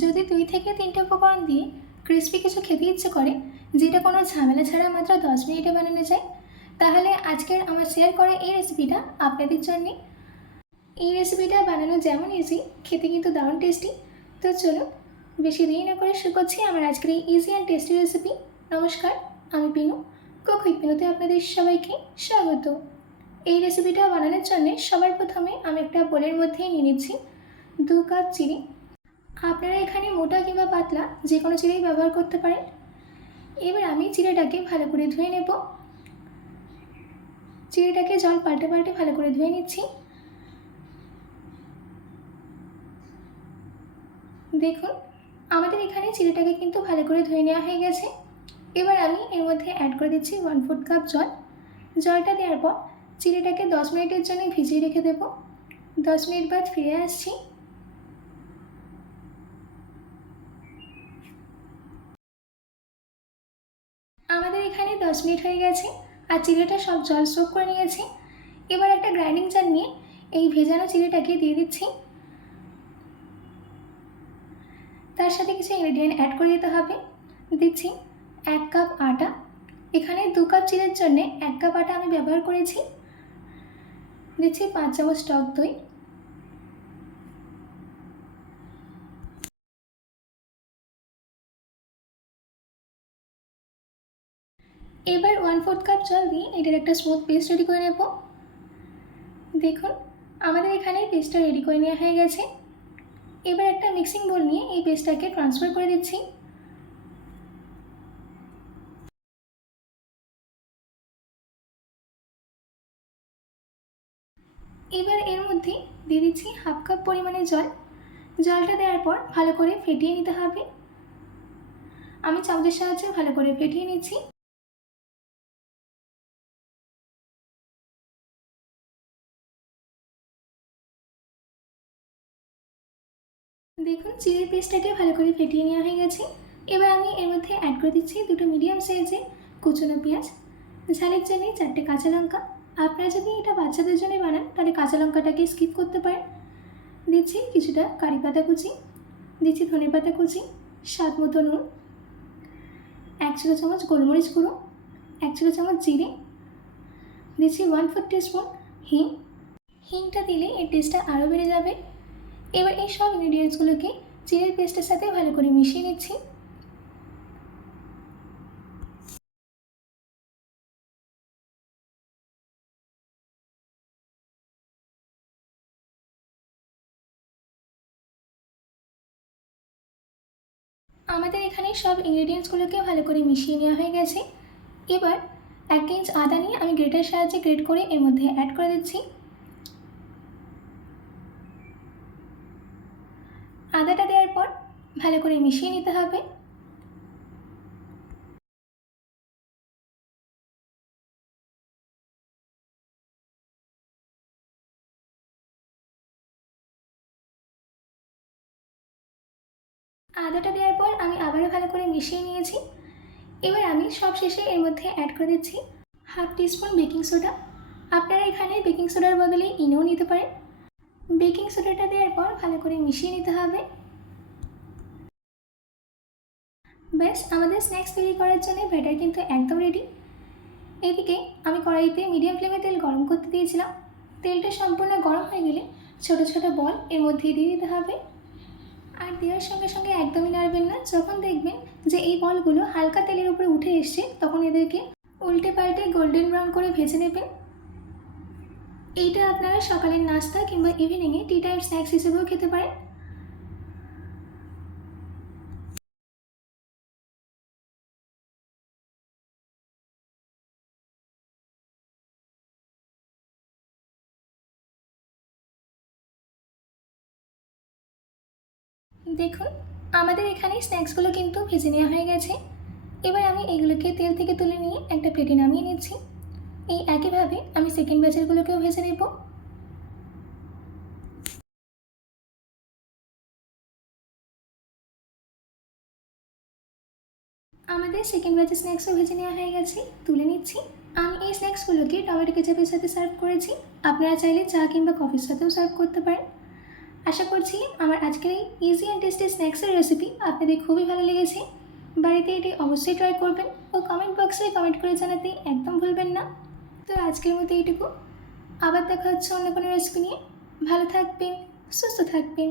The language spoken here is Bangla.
যদি 2 থেকে 3টে উপকরণ দিয়ে ক্রিস্পি কিছু খেতে ইচ্ছে করে, যেটা কোনো ঝামেলা ছাড়া মাত্র 10 মিনিটে বানানো যায়, তাহলে আজকের আমার শেয়ার করা এই রেসিপিটা আপনাদের জন্যে। এই রেসিপিটা বানানো যেমন ইজি, খেতে কিন্তু দারুণ টেস্টি। তো চলুন বেশি দেরি না করে শুরু করছি আমার আজকের এই ইজি অ্যান্ড টেস্টি রেসিপি। নমস্কার, আমি পিনু, কুক উইথ পিনুতে আপনাদের সবাইকে স্বাগত। এই রেসিপিটা বানানোর জন্য সবার প্রথমে আমি একটা বোলের মধ্যে নিয়ে নিচ্ছি 2 কাপ চিনি। আপনারা এখানে মোটা কিংবা পাতলা যে কোনো চিড়েই ব্যবহার করতে পারেন। এবার আমি চিড়েটাকে ভালো করে ধুয়ে নেব। চিড়েটাকে জল পাল্টে পাল্টে ভালো করে ধুয়ে নিচ্ছি। দেখুন, আমাদের এখানে চিড়েটাকে কিন্তু ভালো করে ধুয়ে নেওয়া হয়ে গেছে। এবার আমি এর মধ্যে অ্যাড করে দিচ্ছি 1/4 কাপ জল। জলটা দেওয়ার পর চিড়েটাকে 10 মিনিটের জন্য ভিজিয়ে রেখে দেব। 10 মিনিট বাদ ফিরে আসছি। আমাদের এখানে 10 মিনিট হয়ে গেছে আর চিড়েটা সব জল সোক করে নিয়েছি। এবার একটা গ্রাইন্ডিং জার নিয়ে এই ভেজানো চিড়েটাকে দিয়ে দিচ্ছি। তার সাথে কিছু ইনগ্রেডিয়েন্ট অ্যাড করে দিতে হবে। দিচ্ছি 1 কাপ আটা। এখানে 2 কাপ চিড়ের জন্য 1 কাপ আটা আমি ব্যবহার করেছি। দিচ্ছি 5 চামচ টক দই। এবার 1/4 কাপ জল দিয়ে এটার একটা স্মুথ পেস্ট রেডি করে নেব। দেখুন, আমাদের এখানে পেস্টটা রেডি করে নেওয়া হয়ে গেছে। এবার একটা মিক্সিং বোল নিয়ে এই পেস্টটাকে ট্রান্সফার করে দিচ্ছি। এবার এর মধ্যে দিয়ে দিচ্ছি 1/2 কাপ পরিমাণে জল। জলটা দেওয়ার পর ভালো করে ফেটিয়ে নিতে হবে। আমি চামচের সাহায্যে ভালো করে ফেটিয়ে নিচ্ছি। দেখুন, চিড়ের পেস্টটাকে ভালো করে ফেটিয়ে নেওয়া হয়ে গেছে। এবার আমি এর মধ্যে অ্যাড করে দিচ্ছি 2টো মিডিয়াম সাইজে কুচনো পেঁয়াজ, ঝালের জন্য 4টে কাঁচা লঙ্কা। আপনারা যদি এটা বাচ্চাদের জন্য বানান তাহলে কাঁচা লঙ্কাটাকে স্কিপ করতে পারেন। দিচ্ছি কিছুটা কারি পাতা কুচি, দিচ্ছি ধনে পাতা কুচি, স্বাদ মতো নুন, 1 ছোটো চামচ গোলমরিচ গুঁড়ো, 1 ছোটো চামচ জিরে, দিচ্ছি 1/4 টিস্পুন হিং। হিংটা দিলে এর টেস্টটা আরও বেড়ে যাবে। এবার এই সব ইনগ্রিডিয়েন্টসগুলোকে চিড়ের পেস্টের সাথে ভালো করে মিশিয়ে নিচ্ছি। আমাদের এখানে সব ইনগ্রিডিয়েন্টসগুলোকে ভালো করে মিশিয়ে নেওয়া হয়ে গেছে। এবার 1 ইঞ্চ আদা নিয়ে আমি গ্রেটার সাহায্যে গ্রেট করে এর মধ্যে অ্যাড করে দিচ্ছি। আদাটা দেওয়ার পর ভালো করে মিশিয়ে নিতে হবে। আদাটা দেওয়ার পর আমি আবারও ভালো করে মিশিয়ে নিয়েছি। এবার আমি সব শেষে এর মধ্যে অ্যাড করে দিচ্ছি 1/2 টিস্পুন বেকিং সোডা। আপনারা এখানে বেকিং সোডার বদলে ইনোও নিতে পারেন। বেকিং সোডাটা দেওয়ার পর ভালো করে মিশিয়ে নিতে হবে। ব্যাস, আমাদের স্ন্যাক্স তৈরি করার জন্য ব্যাটার কিন্তু একদম রেডি। এদিকে আমি কড়াইতে মিডিয়াম ফ্লেমে তেল গরম করতে দিয়েছিলাম। তেলটা সম্পূর্ণ গরম হয়ে গেলে ছোট ছোট বল এর মধ্যে দিয়ে দিতে হবে। আর দেওয়ার সঙ্গে সঙ্গে একদমই নাড়বেন না। যখন দেখবেন যে এই বলগুলো হালকা তেলের উপরে উঠে এসছে, তখন এদেরকে উল্টে পাল্টে গোল্ডেন ব্রাউন করে ভেজে নেবেন। এইটা আপনারা সকালের নাস্তা কিংবা ইভিনিংয়ে টি টাইম স্ন্যাক্স হিসেবেও খেতে পারেন। দেখুন, আমাদের এখানে স্ন্যাক্সগুলো কিন্তু ভেজে নেওয়া হয়ে গেছে। এবার আমি এগুলোকে তেল থেকে তুলে নিয়ে একটা প্লেটে নামিয়ে নিচ্ছি। এই একইভাবে আমি সেকেন্ড ব্যাচেরগুলোকেও ভেজে নেব। আমাদের সেকেন্ড ব্যাচের স্ন্যাক্সও ভেজে নেওয়া হয়ে গেছে, তুলে নিচ্ছি। আমি এই স্ন্যাক্সগুলোকে টমেটো কেচাপের সাথে সার্ভ করেছি। আপনারা চাইলে চা কিংবা কফির সাথেও সার্ভ করতে পারেন। আশা করছি আমার আজকের এই ইজি অ্যান্ড টেস্টি স্ন্যাক্সের রেসিপি আপনাদের খুবই ভালো লেগেছে। বাড়িতে এটি অবশ্যই ট্রাই করবেন ও কমেন্ট বক্সে কমেন্ট করে জানাতে একদম ভুলবেন না। তো আজকের মতো এইটুকু, আবার দেখা হচ্ছে অন্য কোনো রেসিপি নিয়ে। ভালো থাকবেন, সুস্থ থাকবেন।